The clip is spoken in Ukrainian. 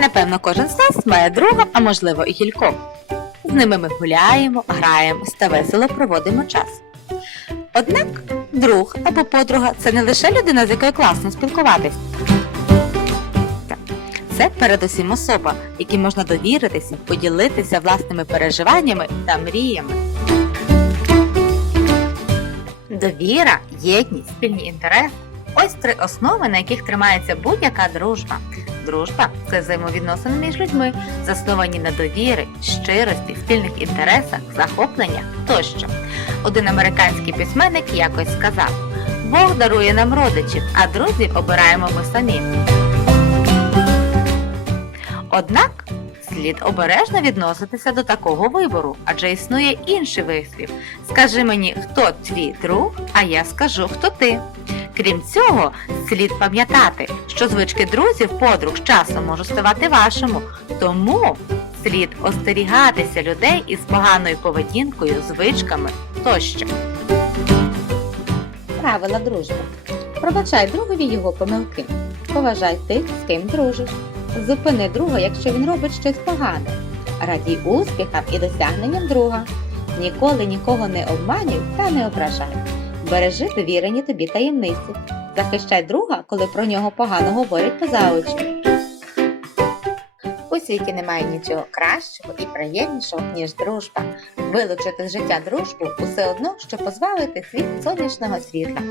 Напевно, кожен з нас має друга, а можливо і кількох. З ними ми гуляємо, граємо та весело проводимо час. Однак друг або подруга це не лише людина, з якою класно спілкуватись. Це передусім особа, якій можна довіритися, поділитися власними переживаннями та мріями. Довіра, єдність, спільні інтереси ось три основи, на яких тримається будь-яка дружба. Дружба це взаємовідносини між людьми, засновані на довірі, щирості, спільних інтересах, захопленнях тощо. Один американський письменник якось сказав: Бог дарує нам родичів, а друзів обираємо ми самі. Однак слід обережно відноситися до такого вибору, адже існує інший вислів. Скажи мені, хто твій друг, а я скажу, хто ти. Крім цього, слід пам'ятати, що звички друзів, подруг з часом можуть ставати вашому, тому слід остерігатися людей із поганою поведінкою, звичками тощо. Правила дружби. Пробачай другові його помилки. Поважай тих, з ким дружиш. Зупини друга, якщо він робить щось погане. Радій успіхам і досягненням друга. Ніколи нікого не обманюй та не ображай. Бережи довірені тобі таємниці. Захищай друга, коли про нього погано говорять поза очі. У світі немає нічого кращого і приємнішого, ніж дружба. Вилучити з життя дружбу усе одно, що позбавити світ сонячного світла.